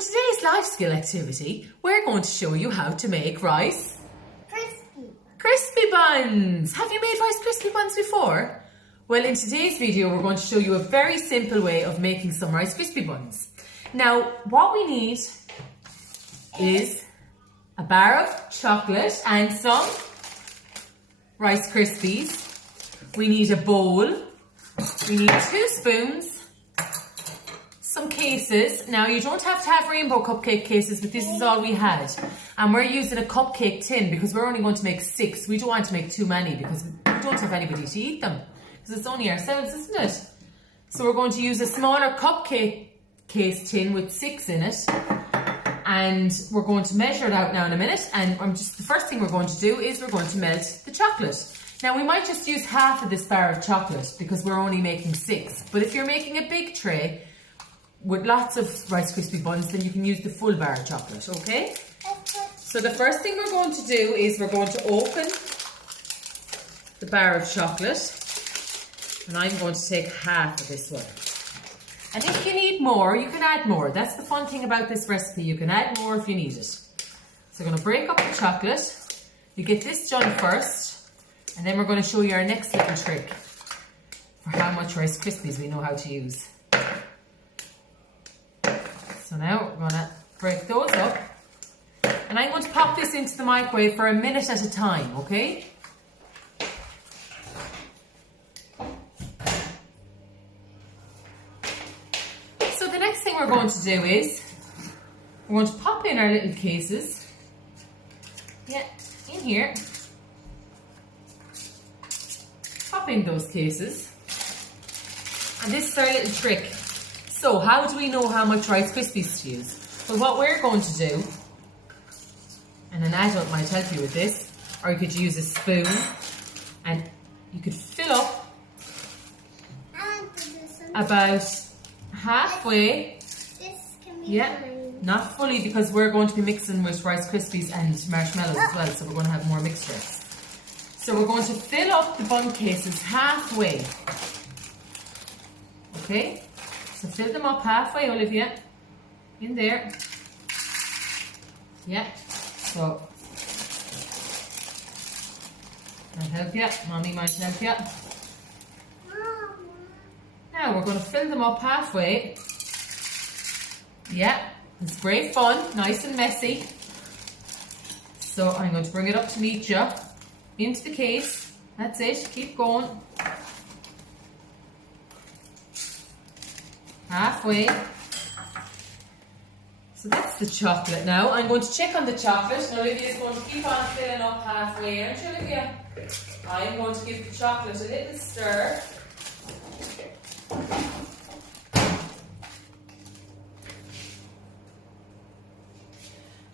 today's life skill activity, we're going to show you how to make rice crispy buns. Have you made rice crispy buns before? Well, in today's video, we're going to show you a very simple way of making some rice crispy buns. Now, what we need is a bar of chocolate and some Rice Krispies. We need a bowl. We need 2 spoons, some cases. Now, you don't have to have rainbow cupcake cases, but this is all we had. And we're using a cupcake tin because we're only going to make 6. We don't want to make too many because we don't have anybody to eat them. Because it's only ourselves, isn't it? So we're going to use a smaller cupcake case tin with 6 in it. And we're going to measure it out now in a minute. And the first thing we're going to do is we're going to melt the chocolate. Now, we might just use half of this bar of chocolate because we're only making 6. But if you're making a big tray with lots of Rice Krispie buns, then you can use the full bar of chocolate, okay? So the first thing we're going to do is we're going to open the bar of chocolate. And I'm going to take half of this one. And if you need more, you can add more. That's the fun thing about this recipe. You can add more if you need it. So we're going to break up the chocolate. You get this done first. And then we're going to show you our next little trick for how much Rice Krispies we know how to use. So now we're going to break those up. And I'm going to pop this into the microwave for a minute at a time, okay? So the next thing we're going to do is we're going to pop in our little cases. Yeah, in here. Pop in those cases. And this is our little trick. So how do we know how much Rice Krispies to use? Well, what we're going to do, and an adult might help you with this, or you could use a spoon, and you could fill up about halfway. Yeah, not fully because we're going to be mixing with Rice Krispies and marshmallows as well, so we're going to have more mixtures. So we're going to fill up the bun cases halfway. Okay? So fill them up halfway, Olivia. In there. Yeah. So I'll help you. Mommy might help you. Now we're going to fill them up halfway. Yeah. It's great fun. Nice and messy. So I'm going to bring it up to meet you. Into the case. That's it. Keep going. Halfway. So that's the chocolate now. I'm going to check on the chocolate. And Olivia's going to keep on filling up halfway, aren't you, Olivia? I'm going to give the chocolate a little stir.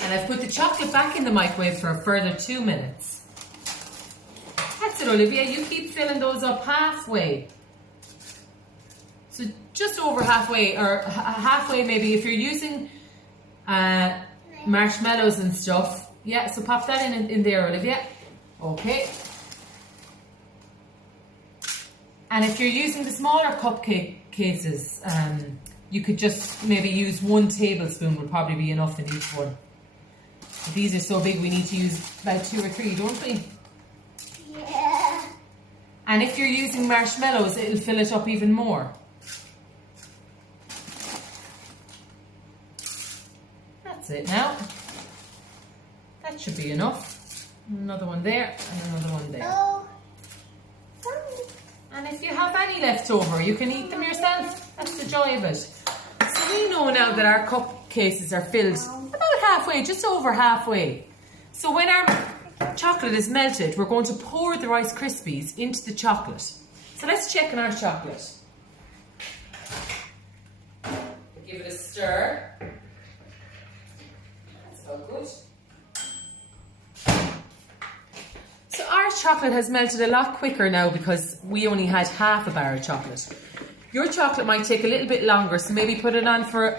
And I've put the chocolate back in the microwave for a further 2 minutes. That's it, Olivia. You keep filling those up halfway. So just over halfway, or halfway maybe if you're using marshmallows and stuff. Yeah, so pop that in there, Olivia. Okay. And if you're using the smaller cupcake cases, you could just maybe use 1 tablespoon would probably be enough in each one. But these are so big we need to use about 2 or 3, don't we? Yeah. And if you're using marshmallows, it'll fill it up even more. That's it now. That should be enough. Another one there and another one there. Oh. And if you have any left over, you can eat them yourself. That's the joy of it. So we know now that our cup cases are filled about halfway, just over halfway. So when our chocolate is melted, we're going to pour the Rice Krispies into the chocolate. So let's check on our chocolate. Give it a stir. That's all good. So our chocolate has melted a lot quicker now because we only had half a bar of chocolate. Your chocolate might take a little bit longer, so maybe put it on for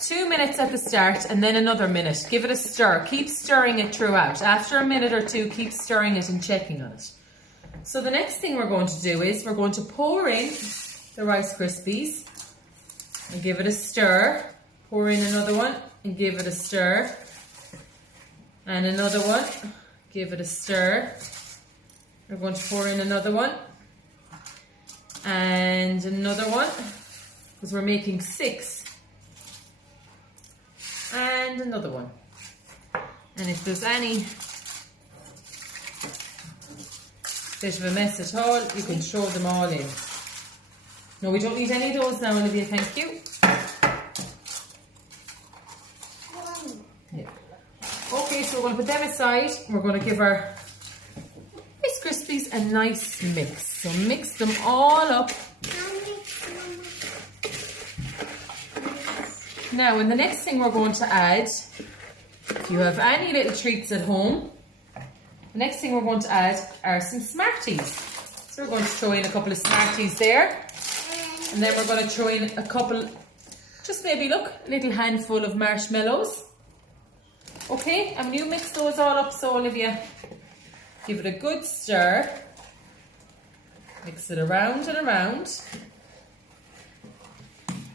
2 minutes at the start and then another minute. Give it a stir. Keep stirring it throughout. After a minute or 2, keep stirring it and checking on it. So the next thing we're going to do is we're going to pour in the Rice Krispies and give it a stir. Pour in another one. and give it a stir. And another one, give it a stir. We're going to pour in another one. And another one, because we're making 6. And another one. And if there's any bit of a mess at all, you can throw them all in. No, we don't need any of those now, Olivia, thank you. Yeah. Okay, so we're going to put them aside. We're going to give our Rice Krispies a nice mix. So mix them all up. Now, and the next thing we're going to add, if you have any little treats at home, the next thing we're going to add are some Smarties. So we're going to throw in a couple of Smarties there. And then we're going to throw in a couple, just maybe look, a little handful of marshmallows. Okay, and when you mix those all up, so Olivia, give it a good stir. Mix it around and around.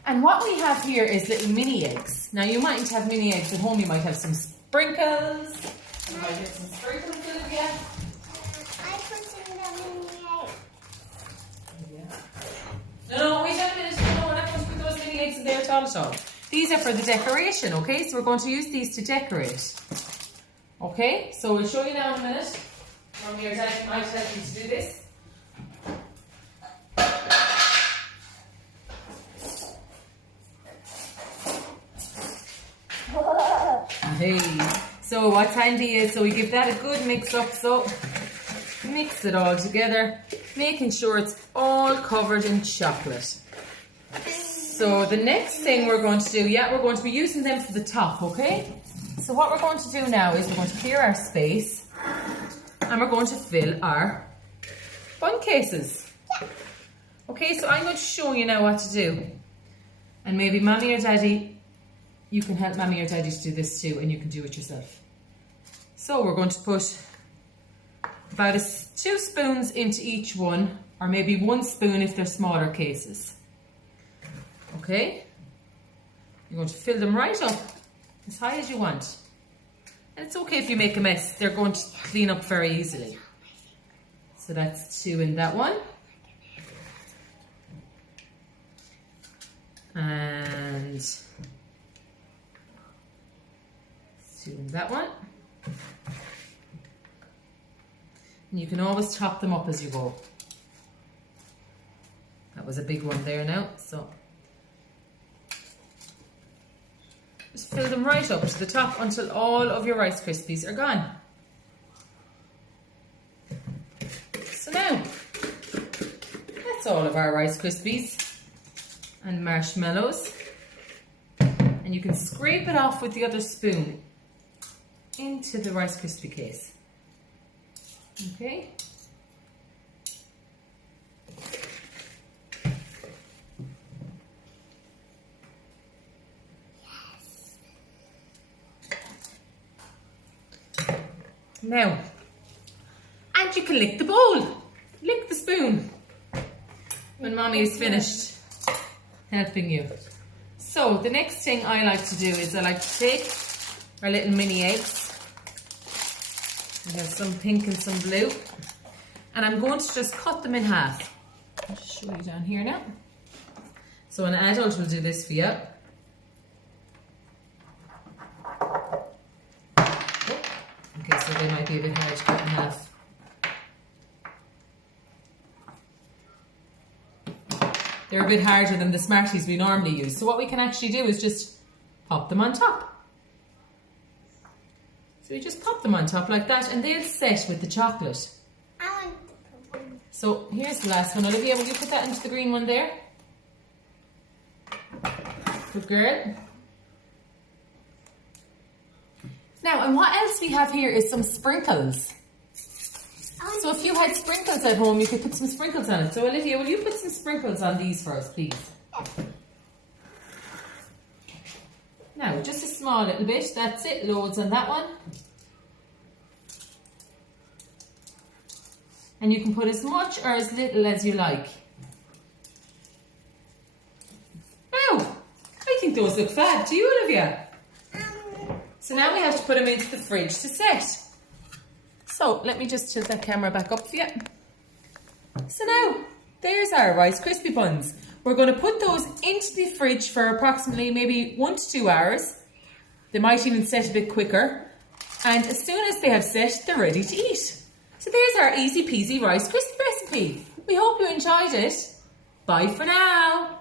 And what we have here is little mini eggs. Now you mightn't have mini eggs at home, you might have some sprinkles. You might have some sprinkles, Olivia. I put in the mini egg. Yeah. No, wait a minute. No, we're not going to put those mini eggs in there at all. These are for the decoration, okay? So we're going to use these to decorate. Okay, so we'll show you now in a minute. Mommy or Daddy might help you to do this. Hey, so what's handy is, so we give that a good mix up, so mix it all together, making sure it's all covered in chocolate. So the next thing we're going to do, we're going to be using them for the top, okay? So what we're going to do now is we're going to clear our space and we're going to fill our bun cases. Okay, so I'm going to show you now what to do. And maybe Mommy or Daddy, you can help Mommy or Daddy to do this too, and you can do it yourself. So we're going to put about 2 spoons into each one, or maybe 1 spoon if they're smaller cases. Okay? You're going to fill them right up as high as you want. And it's okay if you make a mess, they're going to clean up very easily. So that's 2 in that one. And 2 in that one. And you can always top them up as you go. That was a big one there now, so just fill them right up to the top until all of your Rice Krispies are gone. So now, that's all of our Rice Krispies and marshmallows. And you can scrape it off with the other spoon into the Rice Krispie case. Okay. Now, and you can lick the bowl. Lick the spoon when Mommy is finished helping you. So the next thing I like to do is I like to take our little mini eggs. We have some pink and some blue. And I'm going to just cut them in half. I'll just show you down here now. So an adult will do this for you. Okay, so they might be a bit hard to cut in half. They're a bit harder than the Smarties we normally use. So what we can actually do is just pop them on top. So we just pop them on top like that and they'll set with the chocolate. I want to put one. So here's the last one. Olivia, will you put that into the green one there? Good girl. Now, and what else we have here is some sprinkles. So if you had sprinkles at home, you could put some sprinkles on it. So Olivia, will you put some sprinkles on these for us, please? Now, just a small little bit. That's it. Loads on that one. And you can put as much or as little as you like. Now, I think those look fab. Do you, Olivia? So now we have to put them into the fridge to set. So let me just tilt that camera back up for you. So now, there's our Rice Krispie buns. We're going to put those into the fridge for approximately maybe 1 to 2 hours. They might even set a bit quicker. And as soon as they have set, they're ready to eat. So there's our easy peasy Rice Krispie recipe. We hope you enjoyed it. Bye for now.